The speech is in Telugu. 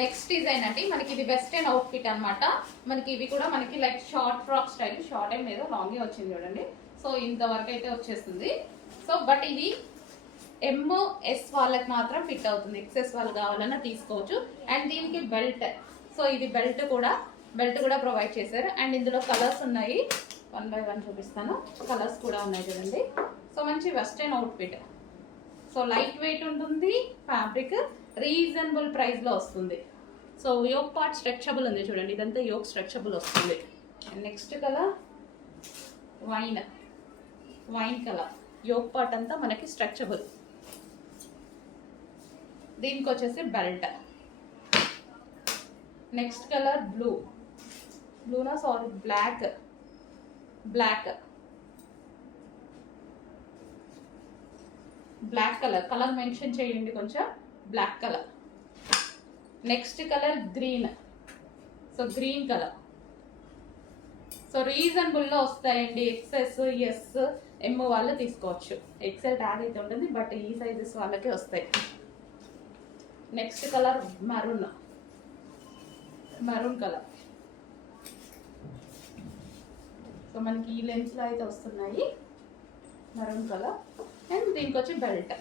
నెక్స్ట్ డిజైన్ అండి, మనకి ఇది వెస్టర్న్ అవుట్ఫిట్ అనమాట. మనకి ఇవి కూడా మనకి like short frock style, short ఏం లేదు లాంగే వచ్చింది చూడండి. సో ఇంతవరకు అయితే వచ్చేస్తుంది. సో బట్ ఇది ఎంఎస్ వాళ్ళకి మాత్రం ఫిట్ అవుతుంది, ఎక్సెస్ వాళ్ళు కావాలన్నా తీసుకోవచ్చు. అండ్ దీనికి బెల్ట్, సో ఇది బెల్ట్ కూడా ప్రొవైడ్ చేశారు. అండ్ ఇందులో కలర్స్ ఉన్నాయి, 1 by 1 చూపిస్తాను. కలర్స్ కూడా ఉన్నాయి చూడండి. సో మంచి western outfit. So light weight ఉంటుంది, ఫ్యాబ్రిక్ రీజనబుల్ ప్రైస్ లో వస్తుంది. సో యోక్ పార్ట్ స్ట్రెచబుల్ ఉంది చూడండి, ఇదంతా యోక్ స్ట్రెచబుల్ వస్తుంది. Next colour wine colour, yoke part అంతా మనకి స్ట్రెచబుల్. దీనికి వచ్చేసి బెల్ట్. నెక్స్ట్ కలర్ బ్లూనా సారీ బ్లాక్ కలర్ మెన్షన్ చేయండి కొంచెం, black colour. Next colour green, so green colour. So reasonable లో వస్తాయండి, ఎక్సెస్ ఎస్ ఎమ్ వాళ్ళు తీసుకోవచ్చు. ఎక్సెల్ ట్యాగ్ అయితే ఉంటుంది, బట్ ఈ సైజెస్ వాళ్ళకే వస్తాయి. Next colour maroon colour. So మనకి ఈ లెన్స్ లో అయితే వస్తున్నాయి, మరూన్ కలర్. అండ్ దీనికి వచ్చి బెల్ట్.